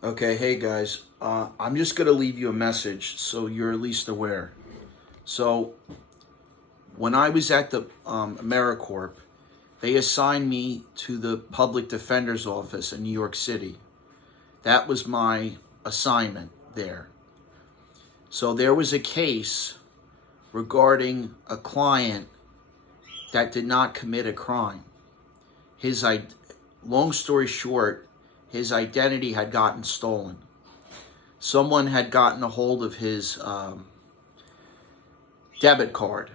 Okay, hey guys, I'm just gonna leave you a message so you're at least aware. So, when I was at the AmeriCorp, they assigned me to the public defender's office in New York City. That was my assignment there. So there was a case regarding a client that did not commit a crime. His, long story short, his identity had gotten stolen. Someone had gotten a hold of his debit card.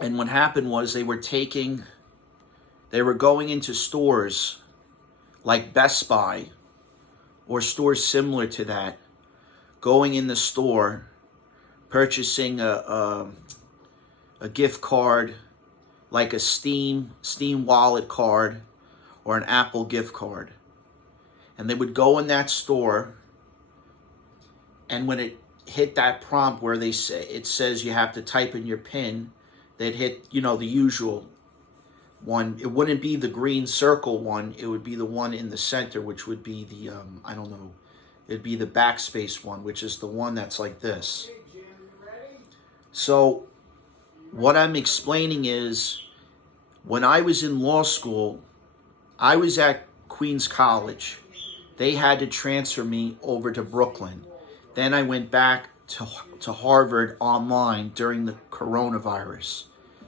And what happened was they were going into stores like Best Buy or stores similar to that, going in the store, purchasing a gift card like a Steam wallet card or an Apple gift card. And they would go in that store, and when it hit that prompt where it says you have to type in your PIN, they'd hit, the usual one. It wouldn't be the green circle one. It would be the one in the center, which would be the, I don't know, it'd be the backspace one, which is the one that's like this. So what I'm explaining is, when I was in law school, I was at Queens College. They had to transfer me over to Brooklyn. Then I went back to Harvard online during the coronavirus.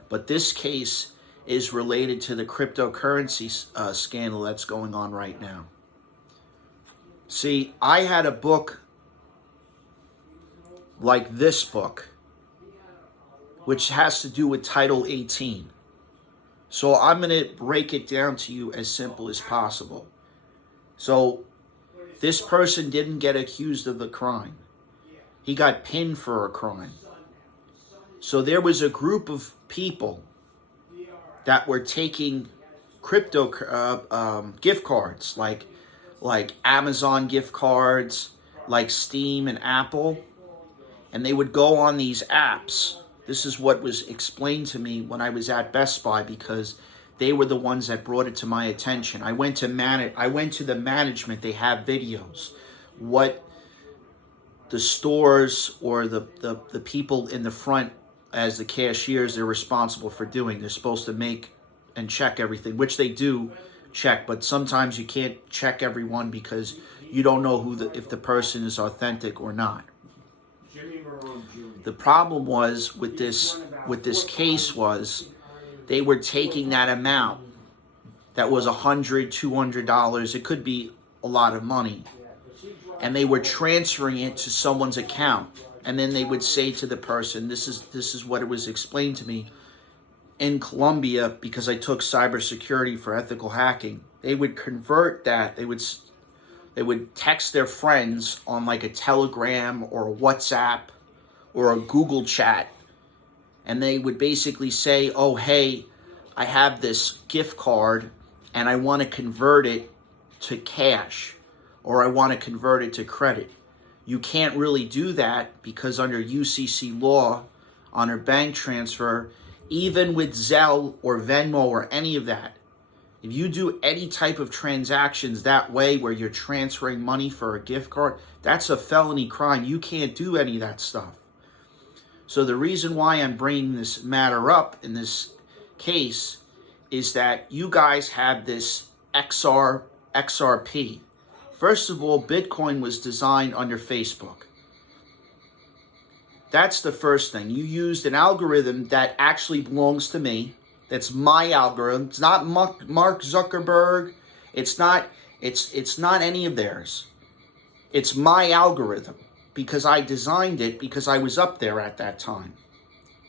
But this case is related to the cryptocurrency scandal that's going on right now. See, I had a book like this book, which has to do with Title 18. So I'm going to break it down to you as simple as possible. So this person didn't get accused of the crime. He got pinned for a crime. So there was a group of people that were taking crypto gift cards, like Amazon gift cards, like Steam and Apple, and they would go on these apps. This is what was explained to me when I was at Best Buy, because they were the ones that brought it to my attention. I went to the management. They have videos. What the stores or the people in the front as the cashiers, they're responsible for doing. They're supposed to make and check everything, which they do check, but sometimes you can't check everyone because you don't know if the person is authentic or not. The problem was with this case was they were taking that amount that was $100, $200. It could be a lot of money, and they were transferring it to someone's account. And then they would say to the person, this is what it was explained to me in Colombia, because I took cybersecurity for ethical hacking. They would convert that. They would text their friends on like a Telegram or a WhatsApp or a Google chat, and they would basically say, oh, hey, I have this gift card and I want to convert it to cash, or I want to convert it to credit. You can't really do that because under UCC law, on a bank transfer, even with Zelle or Venmo or any of that, if you do any type of transactions that way where you're transferring money for a gift card, that's a felony crime. You can't do any of that stuff. So the reason why I'm bringing this matter up in this case is that you guys have this XRP. First of all, Bitcoin was designed under Facebook. That's the first thing. You used an algorithm that actually belongs to me. That's my algorithm. It's not Mark Zuckerberg. It's not any of theirs. It's my algorithm because I designed it, because I was up there at that time.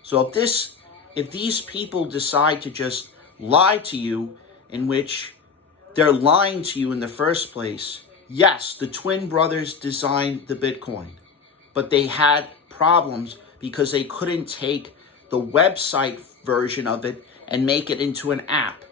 So if these people decide to just lie to you, in which they're lying to you in the first place, yes, the twin brothers designed the Bitcoin, but they had problems because they couldn't take the website version of it and make it into an app.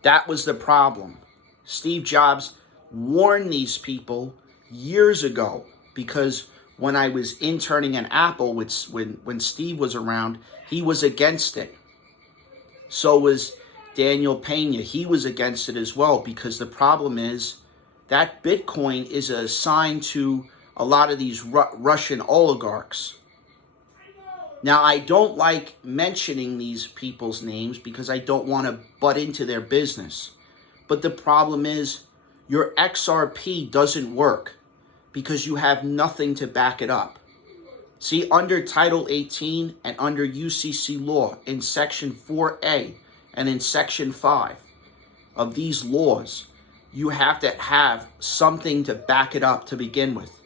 That was the problem. Steve Jobs warned these people years ago, because when I was interning at Apple, when Steve was around, he was against it. So was Daniel Pena, he was against it as well, because the problem is that Bitcoin is assigned to a lot of these Russian oligarchs. Now, I don't like mentioning these people's names because I don't want to butt into their business. But the problem is your XRP doesn't work because you have nothing to back it up. See, under Title 18 and under UCC law in Section 4A and in Section 5 of these laws, you have to have something to back it up to begin with.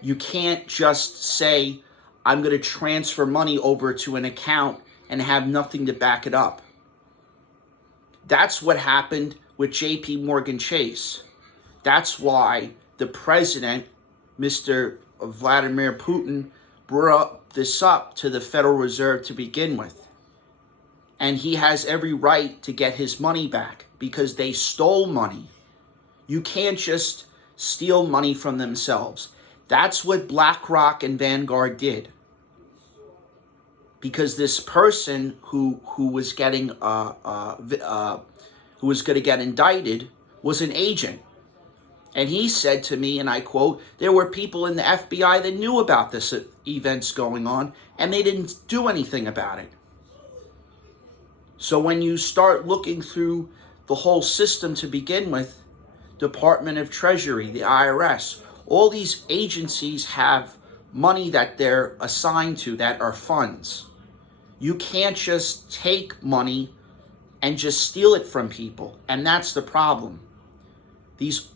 You can't just say, I'm going to transfer money over to an account and have nothing to back it up. That's what happened with JP Morgan Chase. That's why the president, Mr. Vladimir Putin, brought this up to the Federal Reserve to begin with. And he has every right to get his money back because they stole money. You can't just steal money from themselves. That's what BlackRock and Vanguard did. Because this person who was getting who was going to get indicted was an agent. And he said to me, and I quote, there were people in the FBI that knew about this events going on, and they didn't do anything about it. So when you start looking through the whole system to begin with, Department of Treasury, the IRS, all these agencies have money that they're assigned to that are funds. You can't just take money and just steal it from people. And that's the problem. These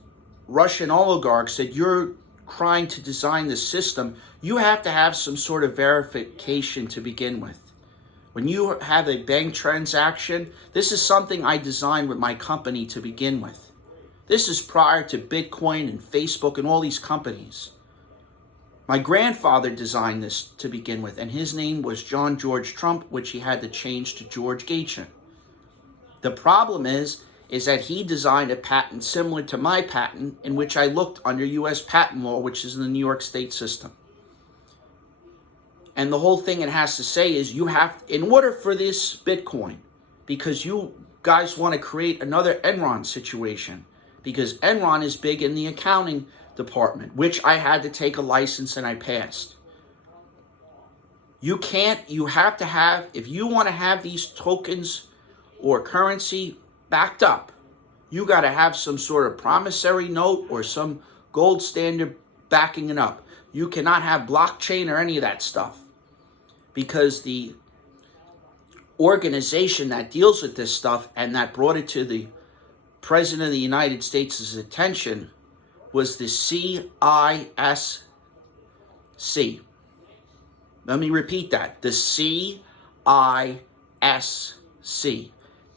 Russian oligarchs that you're trying to design the system, you have to have some sort of verification to begin with. When you have a bank transaction, this is something I designed with my company to begin with. This is prior to Bitcoin and Facebook and all these companies. My grandfather designed this to begin with, and his name was John George Trump, which he had to change to George Gaetjen. The problem is that he designed a patent similar to my patent, in which I looked under U.S. patent law, which is in the New York State system. And the whole thing it has to say is you have, in order for this Bitcoin, because you guys want to create another Enron situation, because Enron is big in the accounting department, which I had to take a license and I passed. You have to have, if you want to have these tokens or currency backed up, you got to have some sort of promissory note or some gold standard backing it up. You cannot have blockchain or any of that stuff, because the organization that deals with this stuff and that brought it to the President of the United States' attention was the CISC. Let me repeat that. The CISC.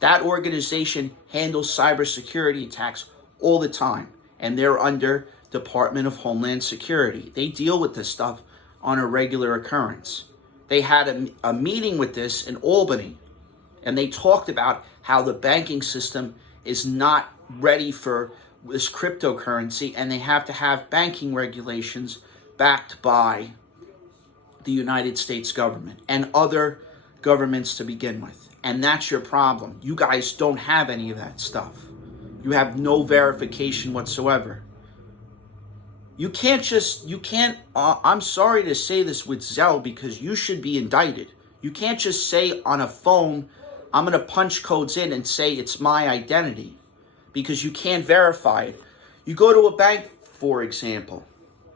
That organization handles cybersecurity attacks all the time, and they're under Department of Homeland Security. They deal with this stuff on a regular occurrence. They had a meeting with this in Albany, and they talked about how the banking system is not ready for this cryptocurrency, and they have to have banking regulations backed by the United States government and other governments to begin with. And that's your problem. You guys don't have any of that stuff. You have no verification whatsoever. I'm sorry to say this with Zelle, because you should be indicted. You can't just say on a phone, I'm going to punch codes in and say it's my identity, because you can't verify it. You go to a bank, for example,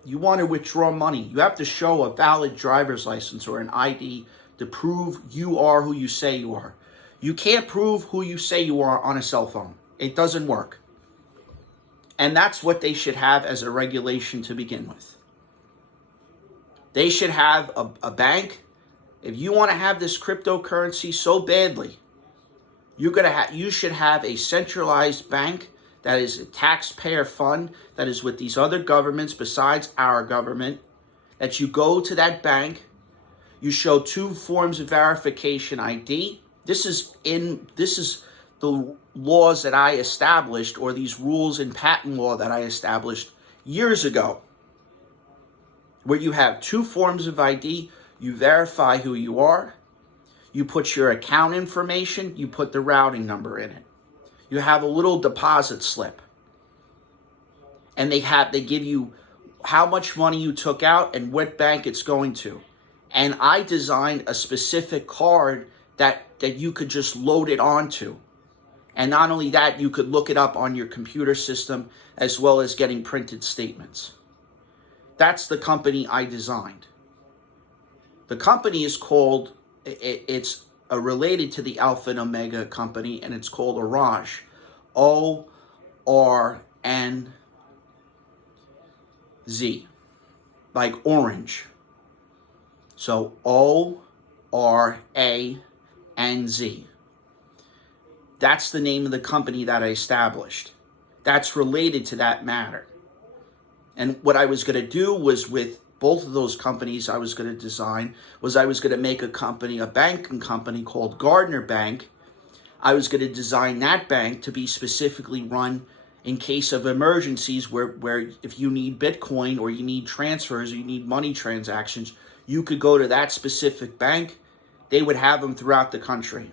you want to withdraw money. You have to show a valid driver's license or an ID to prove you are who you say you are. You can't prove who you say you are on a cell phone. It doesn't work. And that's what they should have as a regulation to begin with. They should have a bank. If you want to have this cryptocurrency so badly, you should have a centralized bank that is a taxpayer fund that is with these other governments besides our government, that you go to that bank, you show 2 forms of verification ID. This is the laws that I established, or these rules in patent law that I established years ago, where you have 2 forms of ID, you verify who you are, You put your account information, you put the routing number in it. You have a little deposit slip. And they give you how much money you took out and what bank it's going to. And I designed a specific card that you could just load it onto. And not only that, you could look it up on your computer system as well as getting printed statements. That's the company I designed. The company is called, it's related to the Alpha and Omega company, and it's called Oranz. O-R-N-Z. Like orange. So O-R-A-N-Z. That's the name of the company that I established. That's related to that matter. And what I was going to do was with both of those companies I was going to design was I was going to make a banking company called Gardner Bank. I was going to design that bank to be specifically run in case of emergencies where if you need Bitcoin or you need transfers or you need money transactions, you could go to that specific bank. They would have them throughout the country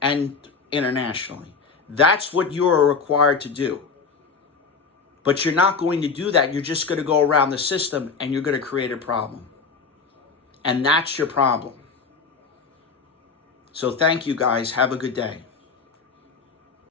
and internationally. That's what you're required to do. But you're not going to do that. You're just going to go around the system and you're going to create a problem. And that's your problem. So thank you guys. Have a good day.